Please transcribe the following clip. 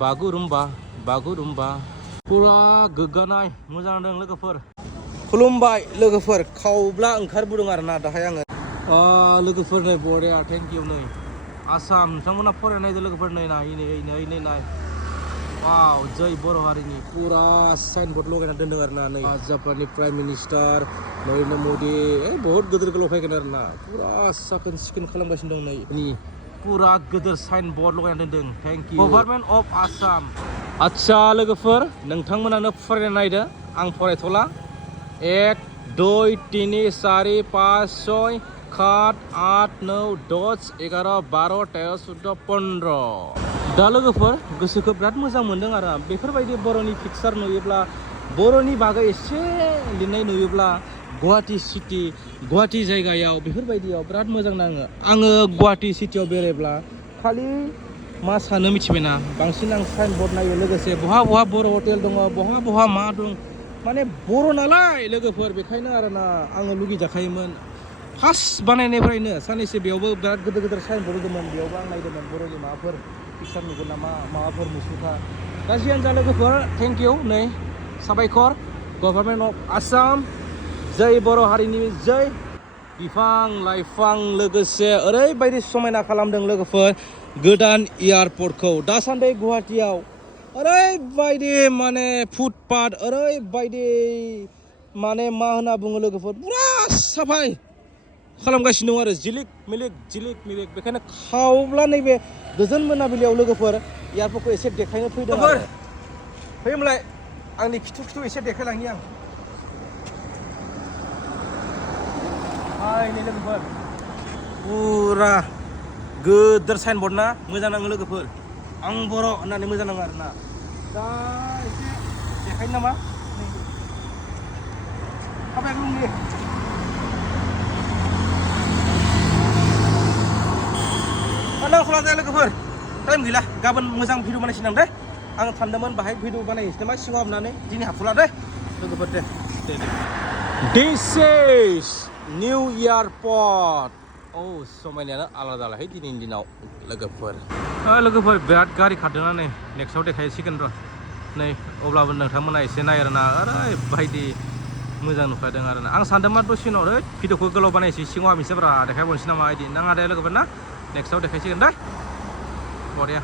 बागुरुम्बा बागुरुम्बा पुरा गोग्गानाय मोजां नांदों लोगोफोर खुलुमबाय लोगोफोर खावब्ला ओंखारबोदों आरोना दाहाय आङो लोगोफोर नै बरिया थेंक इउ नै आसाम नोंथांमोना फरायनायजों लोगोफोर नै नाय वाव जय बर' हारिनि पुरा साइन बोर्ड लगायना दोनदों आरोना नै जापाननि प्राइम मिनिस्टार नरेन्द्र मोदी बहुत गिदिर गोलाव फैगोन आरोना पुरा साखोन सिखोन खालामगासिनो दं नै पुरा गिदिर साइन बोर्ड लगायना दोनदों thank you government of Assam आच्छा लोगोफोर नोंथांमोनानो फरायना नायदो आं फरायथ'ला 1 2 3 4 5 6 7 8 9 10 11 12 13 14 15 दा लोगोफोर गोसोखौ बिराद मोजां मोनदों आरो बेफोरबायदि बर'नि पिक्सार नुयोब्ला बर'नि बागै एसे लिरनाय नुयोब्ला गुवाहाटी सिटी गुवाहाटी जायगायाव बेफोरबायदियाव बिराद मोजां नाङो आङो गुवाहाटी सिटीयाव बेरायब्ला खालि मा सानो मिथिबायना बांसिन आं साइन बोर्ड नायो लोगोसे बहा बर' हटेल दङ बहा मा दं माने बर' नालाय लोगोफोर बेखायनो आरोना आङो लुगैजाखायोमोन फार्स्ट बानायनायनिफ्रायनो साननैसो बेयावबो बिराद गिदिर साइन बोर्ड दंमोन बेयावबो आं नायदोंमोन बर'नि माबाफोर पिक्सार नुगोन नामा माबाफोर मुसुखा दा जियानो जा लोगोफोर थेंक इउ नै साबायखर गभर्नमेन्ट अफ आसाम जय बर' हारिनि जय बिफां लाइफां लोगोसे ओरैबायदि समायना खालामदों लोगोफोर गोदान एयारपर्टखौ दासान्दि गुवाहाटीयाव ओरैबायदि माने फुटपाथ ओरैबायदि माने मा होनना बुङो लोगोफोर पुरा साफाय खालामगासिनो दं आरो जिलिक मिलिक बेखायनो खावब्ला नैबे गोजोन मोनाबिलियाव लोगोफोर एयारपर्टखौ एसे देखायनो फैदों आरो फैयोमोनलाय आंनि खिथु एसे देखायलांनि आं हाय नै लोगोफोर पुरा गोदोर साइन बोर्ड ना मोजां नाङो लोगोफोर आं बर' होननानै मोजां नाङो आरोना दा एसे देखायनो नामा थाबाय रुमनि खला जाया लोगोफोर टाइम गैला गाबोन मोजां भिडिअ बानायसिन आं दे आं सानदोंमोन बाहाय भिडिअ बानायनोसै नामा सिङाव हाबनानै दिनै हाबथ'ला दे लोगोफोर दे दिस इज निउ एयारपर्ट समायनायानो आलादालाय दिनैनि दिनाव लोगोफोर बिराद गारि खारदोंना नै नेक्स्टआव देखायसिगोन र' नै अब्लाबो नोंथांमोना एसे नाय आरोना ओरैबायदि मोजां नुखादों आरोना आं सानदोंमोन दसे उनाव भिडिअखौ गोलाव बानायसै सिङाव हाबनोसै ब्रा देखायबावनोसै नामा बिदि नाङा दे लोगोफोर ना नेक्स्टआव देखायसिगोन दे बरिया